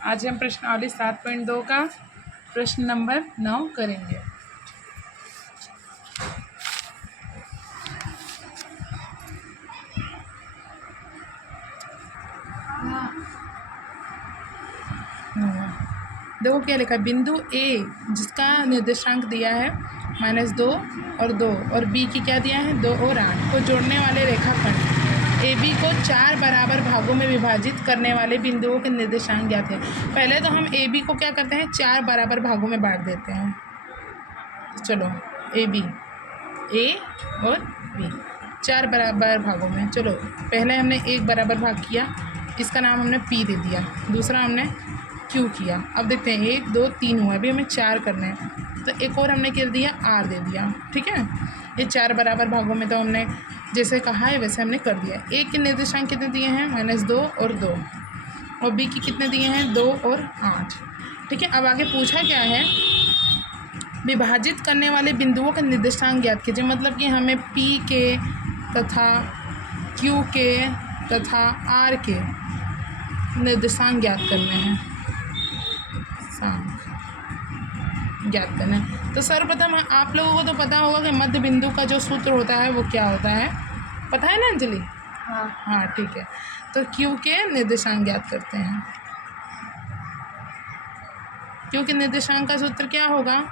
आज हम प्रश्नावली 7.2 का प्रश्न नंबर 9 करेंगे। देखो क्या लिखा है, बिंदु ए जिसका निर्देशांक दिया है -2 और 2 और बी की क्या दिया है 2 और 8 को जोड़ने वाले रेखाखंड ए बी को 4 बराबर भागों में विभाजित करने वाले बिंदुओं के निर्देशांक ज्ञात है। पहले तो हम ए बी को क्या करते हैं 4 बराबर भागों में बांट देते हैं। चलो ए बी, ए और बी 4 बराबर भागों में। चलो पहले हमने 1 बराबर भाग किया, इसका नाम हमने पी दे दिया, दूसरा हमने क्यू किया। अब देखते हैं 1 2 3 हुआ, अभी हमें 4 करने हैं तो एक और हमने कर दिया आर दे दिया। ठीक है, ये 4 बराबर भागों में तो हमने जैसे कहा है वैसे हमने कर दिया। ए के निर्देशांक कितने दिए हैं -2 और 2 और बी की कितने दिए हैं 2 और 8। ठीक है, अब आगे पूछा क्या है, विभाजित करने वाले बिंदुओं के निर्देशांक ज्ञात कीजिए। मतलब कि हमें पी के तथा क्यू के तथा आर के निर्देशांक ज्ञात करने हैं, ज्ञात करना है। तो सर्वप्रथम आप लोगों को तो पता होगा कि मध्य बिंदु का जो सूत्र होता है वो क्या होता है, पता है ना अंजलि? हाँ ठीक है, तो क्यू के निर्देशांक ज्ञात करते हैं। क्यू के निर्देशांक का सूत्र क्या होगा,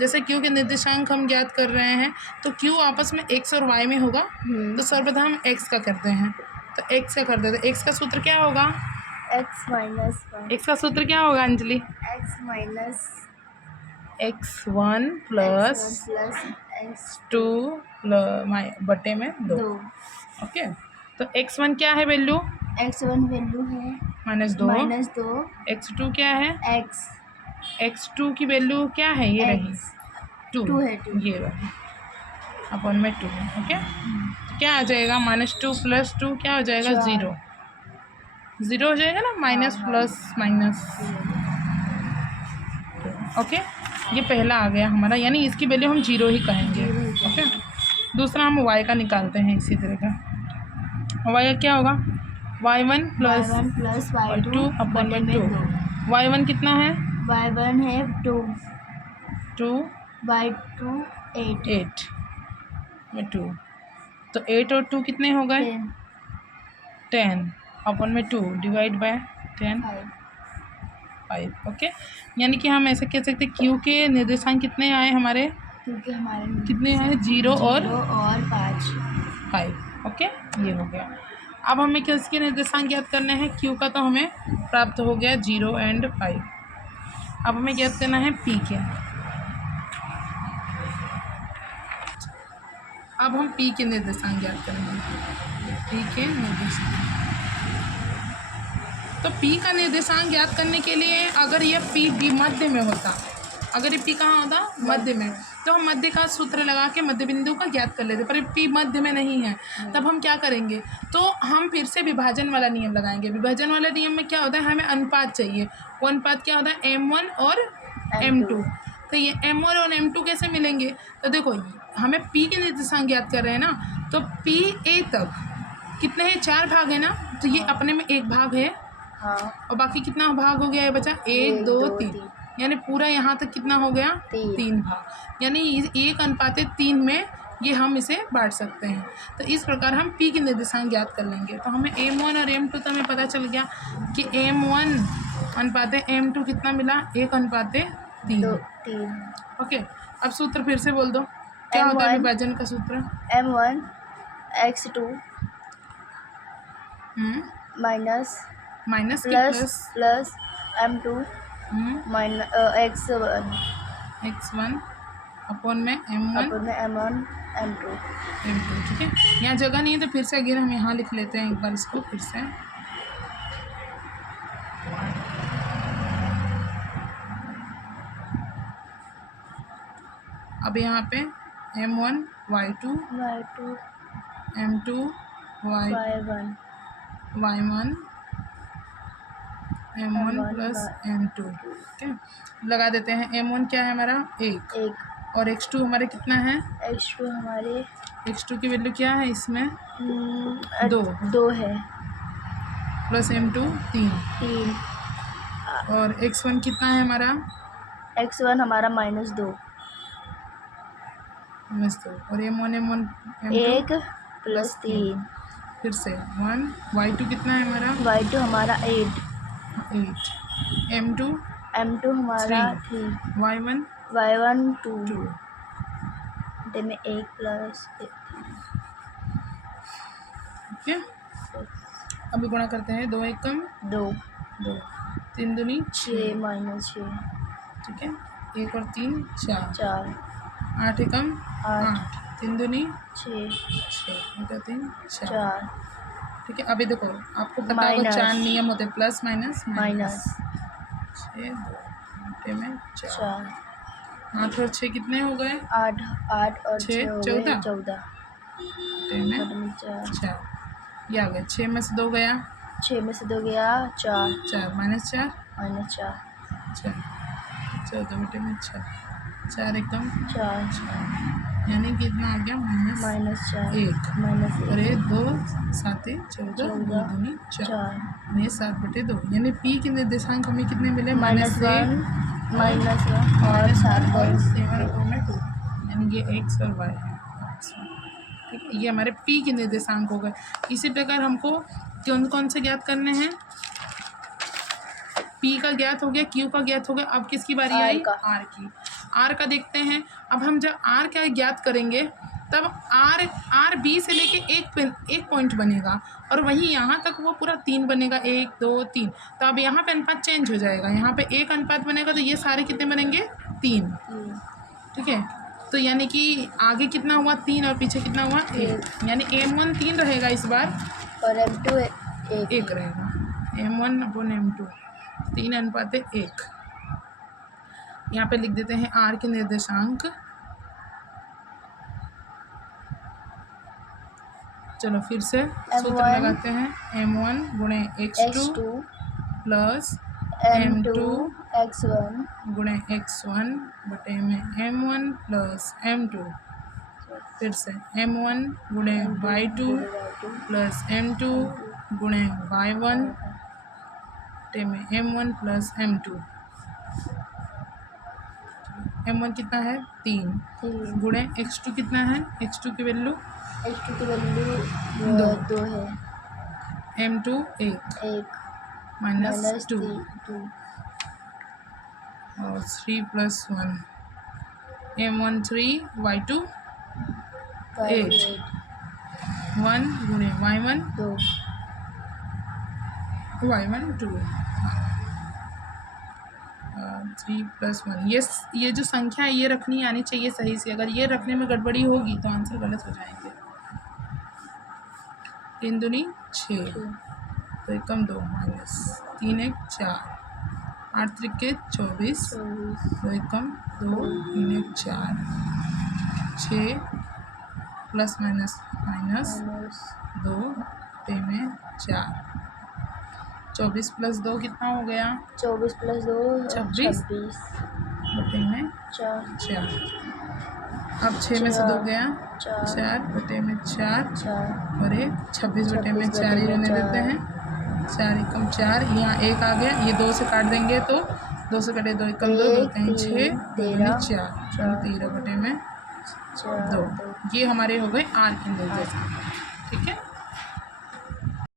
जैसे क्यू के निर्देशांक हम ज्ञात कर रहे हैं तो क्यू आपस में एक्स और वाई में होगा, तो सर्वप्रथम हम एक्स का करते हैं, तो एक्स का करते हैं। तो एक्स का सूत्र क्या होगा, एक्स का सूत्र क्या होगा अंजलि? x1 प्लस x2 बटे में 2। ओके, तो x1 क्या है वैल्यू? x1 वैल्यू है -2। x2 क्या है? x2 की वैल्यू क्या है, ये रही 2 है, 2 ये रही अपन में 2। ओके, क्या आ जाएगा -2 प्लस 2 क्या हो जाएगा 0 हो जाएगा ना, माइनस प्लस माइनस। ओके, ये पहला आ गया हमारा, यानी इसकी वैल्यू हम 0 ही कहेंगे। ओके, दूसरा हम y का निकालते हैं इसी तरह का। y का क्या होगा, y1 प्लस y2 अपन में 2। y1 कितना है? y1 है 2 y2 8 में 2, तो 8 और 2 कितने हो गए 10 अपन में 2 डिवाइड बाय 10 5। ओके, यानी कि हम ऐसे कह सकते हैं क्यू के निर्देशांक कितने आए हमारे, क्योंकि हमारे कितने आए 0 और 5। ओके, ये हो गया। अब हमें किसके निर्देशांक ज्ञात करने हैं, क्यू का तो हमें प्राप्त हो गया 0 और 5। अब हमें ज्ञात करना है पी के। अब हम पी के निर्देशांक ज्ञात करेंगे, पी के निर्देशांक। तो पी का निर्देशांक ज्ञात करने के लिए अगर ये पी बी मध्य में होता, अगर ये पी कहाँ होता मध्य में, तो हम मध्य का सूत्र लगा के मध्य बिंदु का ज्ञात कर लेते। पर पी मध्य में नहीं है, तब हम क्या करेंगे, तो हम फिर से विभाजन वाला नियम लगाएंगे। विभाजन वाले नियम में क्या होता है, हमें अनुपात चाहिए। वो अनुपात क्या होता है m1 और m2। तो ये m1 और m2 कैसे मिलेंगे, तो देखो हमें p के निर्देशांक ज्ञात कर रहे हैं ना, तो p a तक कितने हैं 4 भाग है ना, तो ये अपने में 1 भाग है और बाकी कितना भाग हो गया है बचा 1 2 3, यानी पूरा यहाँ तक कितना हो गया 3 भाग, यानी 1:3 में ये हम इसे बांट सकते हैं। तो इस प्रकार हम p के निर्देशांक ज्ञात कर लेंगे। तो हमें m1 और m2 तो हमें पता चल गया कि m1 अनुपात m2 कितना मिला 1:3। ओके, अब सूत्र फिर से बोल दो, क्या होता है विभाजन का सूत्र, m1 x2 minus plus m2 x1 अपन में m1 m2। ठीक है, यहाँ जगह नहीं है तो फिर से अगर हम यहाँ लिख लेते हैं एक बार इसको फिर से। अब यहाँ पे m1 y2 m2 y1 m1 plus m2। ठीक है, लगा देते हैं। m1 क्या है हमारा 1 और x2 हमारे कितना है, x2 की वैल्यू क्या है इसमें 2 2 है प्लस m2 3। और x1 कितना है हमारा? x1 हमारा -2 -2 और m1 m2 1 + 3 फिर से 1 y2 कितना है हमारा? y2 हमारा 8 m2 हमारा 3 y1 y1 2 2 बटे में 1 + ठीक है। अभी गुणा करते हैं, 2 एकम 2 2 3 दूनी 6 -6 ठीक है, 1 और 3 4 4 8 एकम 8 8 3 दूनी 6 6 1 और 3 4 4 ठीक है। अभी देखो आपको पता होगा माइनस 4 नियम होते हैं, प्लस माइनस माइनस 6 2 बटे में 4 4 8 और 6 कितने हो गए? 8 और 6 6 हो गए 14 14 बटे में बटे में 4 4 ये आ गया। 6 में से 2 गया 6 में से 2 गया 4 4 -4 -4 4 14 बटे में 6 4 एकम 4 यानी कितना आ गया? -4 1 -1 और ये 2 7 14 2 दूनी 4 4 ये 7 बटे 2 यानी पी के निर्देशांक हमें कितने मिले? -1 -1 और 7 और 7/2 यानी ये x और y है। ठीक है, ये हमारे p के निर्देशांक हो गए। इसी प्रकार हमको कौन कौन से ज्ञात करने हैं? p का ज्ञात हो गया, q का ज्ञात हो गया। अब किसकी बारी R आई? का। r की। r का देखते हैं। अब हम जब r का ज्ञात करेंगे तब r b से लेके एक पॉइंट बनेगा और वहीं यहाँ तक वो पूरा 3 बनेगा, 1 2 3। तो अब यहाँ पे अनुपात चेंज हो जाएगा, यहाँ पे एक अनुपात बनेगा तो ये सारे कितने बनेंगे? 3। ठीक है, तो यानी कि आगे कितना हुआ? 3 और पीछे कितना हुआ? 1। यानी m1 3 रहेगा इस बार और m2 1 रहेगा। m1/m2 3:1। यहाँ पे लिख देते हैं r के निर्देशांक। चलो फिर से सूत्र लगाते हैं। m1 गुणे x2 प्लस m2 x1 गुणे x1 बटे में m1 प्लस m2 फिर से m1 गुणे y2 प्लस m2 गुणे y1 बटे में m1 प्लस m2। m1 कितना है? 3 गुणे x2 कितना है? x2 की वैल्यू x2 की वैल्यू 2 है m2 1 -2 और 3 + 1 m1 3 y2 8 1 गुणे y1 2 y1 2 3 + 1 ये जो संख्या है ये रखनी आनी चाहिए सही से। अगर ये रखने में गड़बड़ी होगी तो आंसर गलत हो जाएंगे। 3 दूनी 6 तो एकम 2 -3 1 4 8 त्रिके 24 तो एकम 2 3 1 4 6 प्लस माइनस 2 बटे में 4 24 + 2 कितना हो गया? 24 + 2 26 बटे में 4 अब 6 में से 2 गया 4 बटे में 4 और 1 26 बटे में 4 ही रहने देते हैं। 4 एकम 4 यहाँ 1 आ गया, ये 2 से काट देंगे तो 2 से कटे 2 एकम 2 होते हैं 6 4 13 बटे में 2। ये हमारे हो गए r के निर्देशांक। ठीक है।